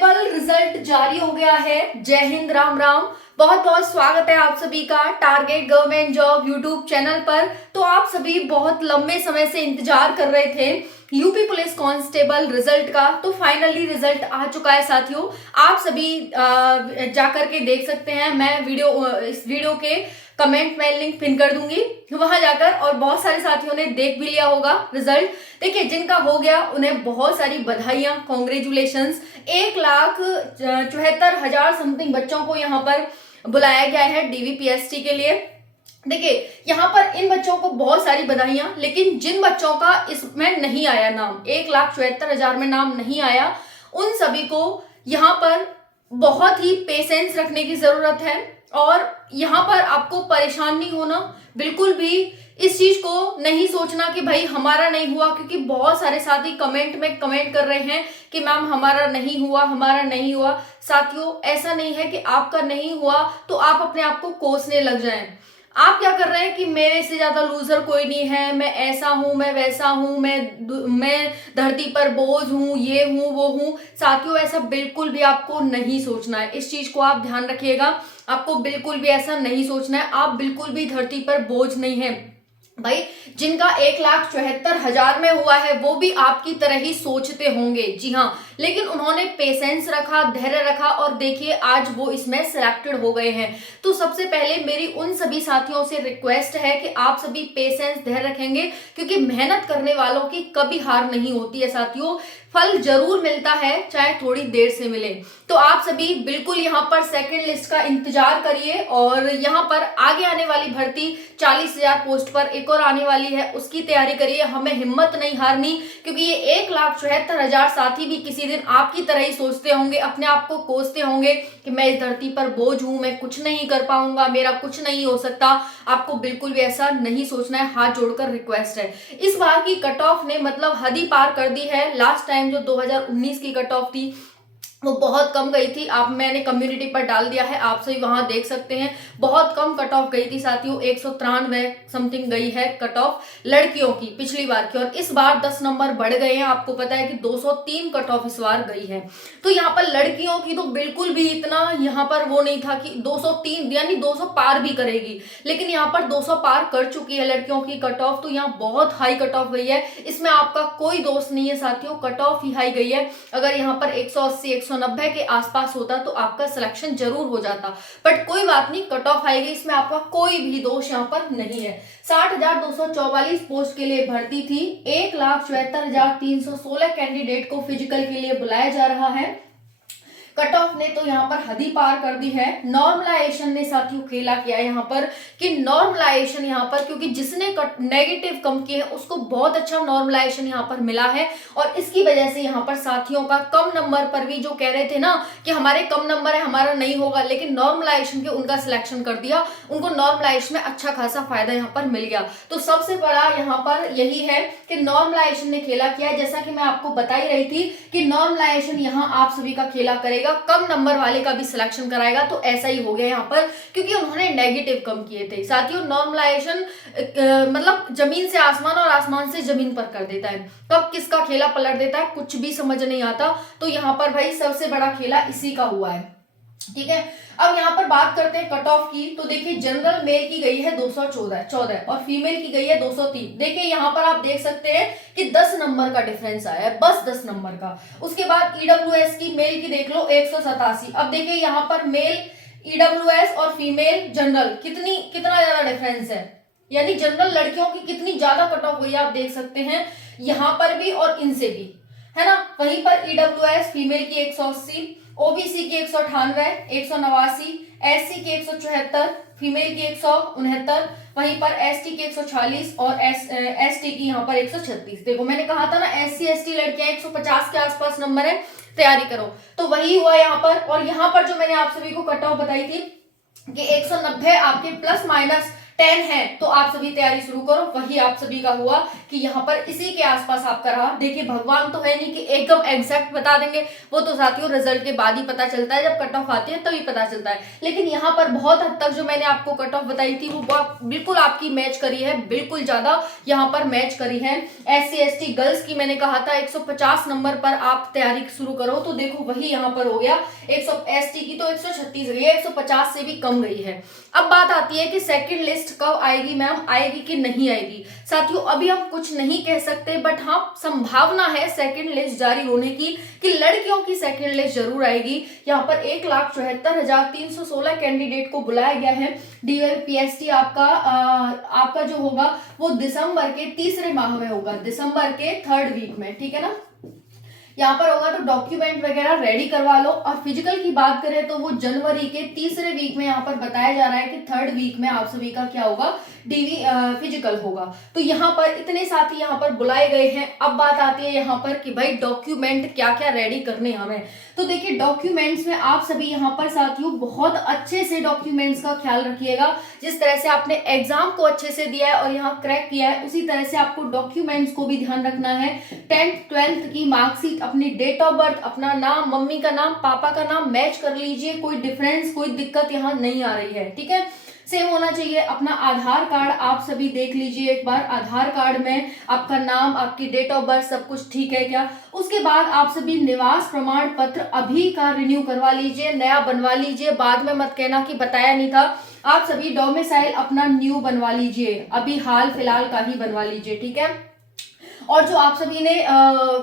Constable result जारी हो गया है। जय हिंद, राम राम। बहुत बहुत स्वागत है आप सभी का target government job YouTube channel पर। तो आप सभी बहुत लंबे समय से इंतजार कर रहे थे यूपी पुलिस कांस्टेबल रिजल्ट का, तो फाइनली रिजल्ट आ चुका है साथियों। आप सभी जाकर के देख सकते हैं। मैं इस वीडियो के कमेंट में लिंक पिन कर दूंगी, वहां जाकर। और बहुत सारे साथियों ने देख भी लिया होगा रिजल्ट। देखिए, जिनका हो गया उन्हें बहुत सारी बधाइयां, कॉन्ग्रेचुलेशंस। 1,74,000 समथिंग बच्चों को यहाँ पर बुलाया गया है डीवीपीएसटी के लिए। देखिए, यहाँ पर इन बच्चों को बहुत सारी बधाइयां, लेकिन जिन बच्चों का इसमें नहीं आया नाम, 1,74,000 में नाम नहीं आया, उन सभी को यहाँ पर बहुत ही पेशेंस रखने की जरूरत है। और यहाँ पर आपको परेशान नहीं होना, बिल्कुल भी इस चीज को नहीं सोचना कि भाई हमारा नहीं हुआ, क्योंकि बहुत सारे साथी कमेंट में कमेंट कर रहे हैं कि मैम हमारा नहीं हुआ, हमारा नहीं हुआ। साथियों, ऐसा नहीं है कि आपका नहीं हुआ तो आप अपने आप को कोसने लग जाएं। आप क्या कर रहे हैं कि मेरे से ज्यादा लूजर कोई नहीं है, मैं ऐसा हूं, मैं वैसा हूं, मैं धरती पर बोझ हूं, ये हूं, वो हूं। साथियों, ऐसा बिल्कुल भी आपको नहीं सोचना है। इस चीज को आप ध्यान रखिएगा। आपको बिल्कुल भी ऐसा नहीं सोचना है। आप बिल्कुल भी धरती पर बोझ नहीं है भाई। जिनका 1,74,000 में हुआ है वो भी आपकी तरह ही सोचते होंगे, जी हाँ, लेकिन उन्होंने पेशेंस रखा, धैर्य रखा, और देखिए आज वो इसमें सिलेक्टेड हो गए हैं। तो सबसे पहले मेरी उन सभी साथियों से रिक्वेस्ट है कि आप सभी पेशेंस, धैर्य रखेंगे, क्योंकि मेहनत करने वालों की कभी हार नहीं होती है साथियों। फल जरूर मिलता है, चाहे थोड़ी देर से मिले। तो आप सभी बिल्कुल यहाँ पर सेकंड लिस्ट का इंतजार करिए। और यहाँ पर आगे आने वाली भर्ती 40,000 पोस्ट पर एक और आने वाली है, उसकी तैयारी करिए। हमें हिम्मत नहीं हारनी, क्योंकि ये 1,74,000 साथी भी किसी दिन आपकी तरह ही सोचते होंगे, अपने आप को कोसते होंगे कि मैं इस धरती पर बोझ हूं, मैं कुछ नहीं कर पाऊंगा, मेरा कुछ नहीं हो सकता। आपको बिल्कुल भी ऐसा नहीं सोचना है, हाथ जोड़कर रिक्वेस्ट है। इस बार की कट ऑफ ने मतलब हद ही पार कर दी है। लास्ट टाइम जो 2019 की कट ऑफ थी वो बहुत कम गई थी। मैंने कम्युनिटी पर डाल दिया है, आप सभी वहां देख सकते हैं। बहुत कम कट ऑफ गई थी साथियों, 193 समथिंग गई है कट ऑफ लड़कियों की पिछली बार की। और इस बार 10 नंबर बढ़ गए हैं। आपको पता है कि 203 कट ऑफ इस बार गई है। तो यहाँ पर लड़कियों की तो बिल्कुल भी इतना यहाँ पर वो नहीं था कि 203 यानी 200 पार भी करेगी, लेकिन यहाँ पर 200 पार कर चुकी है लड़कियों की कट ऑफ। तो यहाँ बहुत हाई कट ऑफ गई है, इसमें आपका कोई दोष नहीं है साथियों, कट ऑफ ही हाई गई है। अगर यहाँ पर 180 190 के आसपास होता तो आपका सिलेक्शन जरूर हो जाता, बट कोई बात नहीं, कट ऑफ आएगी, इसमें आपका कोई भी दोष यहाँ पर नहीं है। 60,244 पोस्ट के लिए भर्ती थी। 1,74,316 कैंडिडेट को फिजिकल के लिए बुलाया जा रहा है। कट ऑफ ने तो यहाँ पर हद ही पार कर दी है। नॉर्मलाइजेशन ने साथियों खेला किया यहाँ पर कि नॉर्मलाइजेशन यहाँ पर, क्योंकि जिसने नेगेटिव कम किए हैं उसको बहुत अच्छा नॉर्मलाइजेशन यहाँ पर मिला है। और इसकी वजह से यहाँ पर साथियों का कम नंबर पर भी जो कह रहे थे ना कि हमारे कम नंबर है, हमारा नहीं होगा, लेकिन नॉर्मलाइजेशन के उनका सिलेक्शन कर दिया, उनको नॉर्मलाइजेशन में अच्छा खासा फायदा यहाँ पर मिल गया। तो सबसे बड़ा यहाँ पर यही है कि नॉर्मलाइजेशन ने खेला किया। जैसा कि मैं आपको बता ही रही थी कि नॉर्मलाइजेशन यहाँ आप सभी का खेला करेगा, कम नंबर वाले का भी सिलेक्शन कराएगा। तो ऐसा ही हो गया यहाँ पर, क्योंकि उन्होंने नेगेटिव कम किए थे साथियों। नॉर्मलाइजेशन मतलब जमीन से आसमान और आसमान से जमीन पर कर देता है, कब किसका खेला पलट देता है कुछ भी समझ नहीं आता। तो यहाँ पर भाई सबसे बड़ा खेला इसी का हुआ है, ठीक है। अब यहाँ पर बात करते हैं कट ऑफ की। तो देखिए, जनरल मेल की गई है 214 और फीमेल की गई है 203। देखिए यहाँ पर आप देख सकते हैं कि 10 नंबर का डिफरेंस आया है, बस 10 नंबर का। उसके बाद ईडब्ल्यूएस की मेल की देख लो 187। अब देखिए यहाँ पर मेल ईडब्ल्यूएस और फीमेल जनरल कितना ज्यादा डिफरेंस है, यानी जनरल लड़कियों की कितनी ज्यादा कट ऑफ हुई है आप देख सकते हैं यहाँ पर भी और इनसे भी, है ना। वहीं पर ईडब्ल्यूएस फीमेल की 180, ओबीसी की 198, 189, एससी की 174, फीमेल की 169, वहीं पर एसटी की 140 और एसटी की यहाँ पर 136। देखो मैंने कहा था ना, एससी एसटी लड़कियां 150 के आसपास नंबर है, तैयारी करो। तो वही हुआ यहाँ पर। और यहाँ पर जो मैंने आप सभी को कट ऑफ बताई थी कि 190 आपके प्लस माइनस 10 है तो आप सभी तैयारी शुरू करो। वही आप सभी का हुआ कि यहाँ पर इसी के आसपास आपका रहा। देखिए भगवान तो है नहीं कि एकदम एग्जैक्ट बता देंगे, वो तो साथियों रिजल्ट के बाद ही पता चलता है, जब कट ऑफ आती है तभी पता चलता है। लेकिन यहाँ पर बहुत हद तक जो मैंने आपको कट ऑफ बताई थी वो बिल्कुल आपकी मैच करी है, बिल्कुल ज्यादा यहाँ पर मैच करी है। SC ST गर्ल्स की मैंने कहा था 150 नंबर पर आप तैयारी शुरू करो, तो देखो वही यहाँ पर हो गया। 100 ST की तो 136 गई है, 150 से भी कम गई है। अब बात आती है कि सेकंड लिस्ट कब आएगी मैम, आएगी कि नहीं आएगी। साथियों अभी हम कुछ नहीं कह सकते, बट हाँ संभावना है सेकंड लिस्ट जारी होने की, कि लड़कियों की सेकंड लिस्ट जरूर आएगी। यहाँ पर 1,74,316 कैंडिडेट को बुलाया गया है। DVPST आपका जो होगा वो दिसंबर के तीसरे माह में होगा, दिसंबर के 3rd वीक में, ठीक है ना। यहाँ पर होगा तो डॉक्यूमेंट वगैरह रेडी करवा लो। और फिजिकल की बात करें तो वो जनवरी के तीसरे वीक में यहाँ पर बताया जा रहा है कि 3rd वीक में आप सभी का क्या होगा, DV फिजिकल होगा। तो यहाँ पर इतने साथी यहाँ पर बुलाए गए हैं। अब बात आती है यहाँ पर कि भाई डॉक्यूमेंट क्या क्या रेडी करने हमें। तो देखिए डॉक्यूमेंट्स में आप सभी यहाँ पर साथियों बहुत अच्छे से डॉक्यूमेंट्स का ख्याल रखिएगा। जिस तरह से आपने एग्जाम को अच्छे से दिया है और यहाँ क्रैक किया है, उसी तरह से आपको डॉक्यूमेंट्स को भी ध्यान रखना है। 10th 12th की मार्कशीट, अपनी डेट ऑफ बर्थ, अपना नाम, मम्मी का नाम, पापा का नाम मैच कर लीजिए। कोई डिफरेंस, कोई दिक्कत यहाँ नहीं आ रही है, ठीक है। सेम होना चाहिए। अपना आधार कार्ड आप सभी देख लीजिए एक बार, आधार कार्ड में आपका नाम, आपकी डेट ऑफ बर्थ सब कुछ ठीक है क्या। उसके बाद आप सभी निवास प्रमाण पत्र अभी का रिन्यू करवा लीजिए, नया बनवा लीजिए। बाद में मत कहना कि बताया नहीं था। आप सभी डोमिसाइल अपना न्यू बनवा लीजिए, अभी हाल फिलहाल का ही बनवा लीजिए, ठीक है। और जो आप सभी ने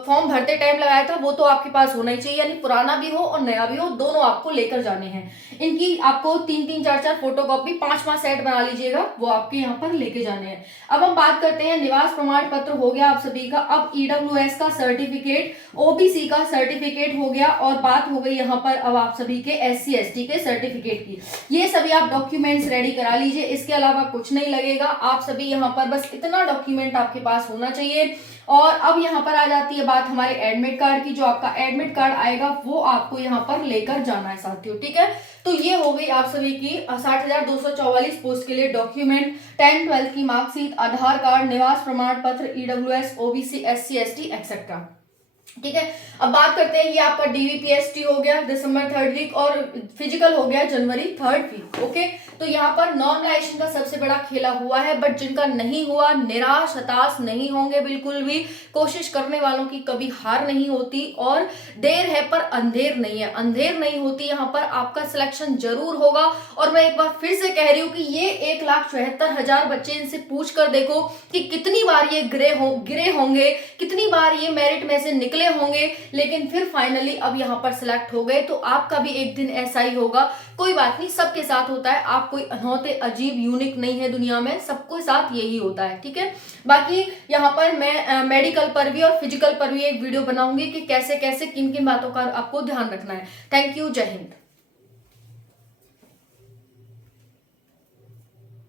फॉर्म भरते टाइम लगाया था वो तो आपके पास होना ही चाहिए, यानी पुराना भी हो और नया भी हो, दोनों आपको लेकर जाने हैं। इनकी आपको 3-3 4-4 फोटोकॉपी 5-5 सेट बना लीजिएगा, वो आपके यहाँ पर लेके जाने हैं। अब हम बात करते हैं निवास प्रमाण पत्र हो गया आप सभी का। अब EWS का सर्टिफिकेट, OBC का सर्टिफिकेट हो गया, और बात हो गई यहाँ पर अब आप सभी के SC ST के सर्टिफिकेट की। ये सभी आप डॉक्यूमेंट्स रेडी करा लीजिए, इसके अलावा कुछ नहीं लगेगा। आप सभी यहाँ पर बस इतना डॉक्यूमेंट आपके पास होना चाहिए। और अब यहाँ पर आ जाती है बात हमारे एडमिट कार्ड की। जो आपका एडमिट कार्ड आएगा वो आपको यहाँ पर लेकर जाना है साथियों, ठीक है। तो ये हो गई आप सभी की 60,244 पोस्ट के लिए डॉक्यूमेंट, 10th 12th की मार्कशीट, आधार कार्ड, निवास प्रमाण पत्र, EWS, OBC, SC ST etcetera, ठीक है। अब बात करते हैं, ये आपका DVPST हो गया दिसंबर 3rd वीक, और फिजिकल हो गया जनवरी 3rd वीक, ओके। तो यहाँ पर नॉर्मलाइजेशन का सबसे बड़ा खेला हुआ है, बट जिनका नहीं हुआ निराश हताश नहीं होंगे बिल्कुल भी। कोशिश करने वालों की कभी हार नहीं होती, और देर है पर अंधेर नहीं है, अंधेर नहीं होती। यहाँ पर आपका सिलेक्शन जरूर होगा। और मैं एक बार फिर से कह रही हूँ कि ये 1,74,000 बच्चे, इनसे पूछ कर देखो कि कितनी बार ये गिरे होंगे, कितनी बार ये मेरिट में से निकले होंगे, लेकिन फिर फाइनली अब यहाँ पर सिलेक्ट हो गए। तो आपका भी एक दिन ऐसा ही होगा। कोई बात नहीं, सबके साथ होता है। आप कोई अनोखे अजीब यूनिक नहीं है दुनिया में, सबके साथ यही होता है, ठीक है। बाकी यहाँ पर मैं मेडिकल पर भी और फिजिकल पर भी एक वीडियो बनाऊंगी कि कैसे कैसे किन किन बातों का आपको ध्यान रखना है। थैंक यू, जय हिंद।